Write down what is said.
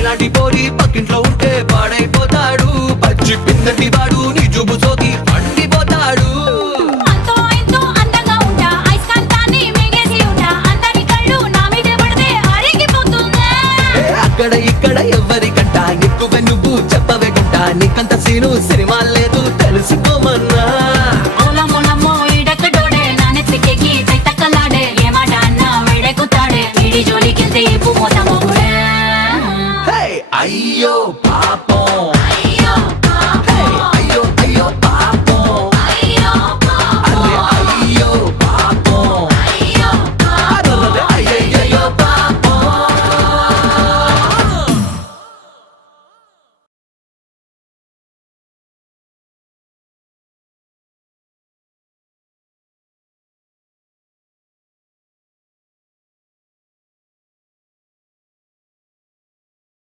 నీలాంటి పోరి పక్కింట్లో ఉంటే పాడైపోతాడు. పచ్చి పిందటి వాడు నీ జుబు సోకి పండిపోతాడు. అంతో ఇంతో అందంగా ఉంటా, ఐస్కాంతాన్ని మింగేసి ఉంటా, అందరి కళ్ళు నా మీదే పడితే అరిగిపోతుందా. అక్కడ ఇక్కడ ఎవరికంట ఎక్కువ నువ్వు చెప్పవే గుంట. నీకంత సీను సినిమా లేదు తెలుసుకోమన్నా. ఓలమ్మో ఈడెక్కడోడే నా నెత్తికెక్కి తైతక్కలాడే, ఏ మాట అన్నా వేడెక్కుతాడే, వీడి జోలికెళ్తే ఇప్పు మోత మొగుడే. అయ్యో పాపం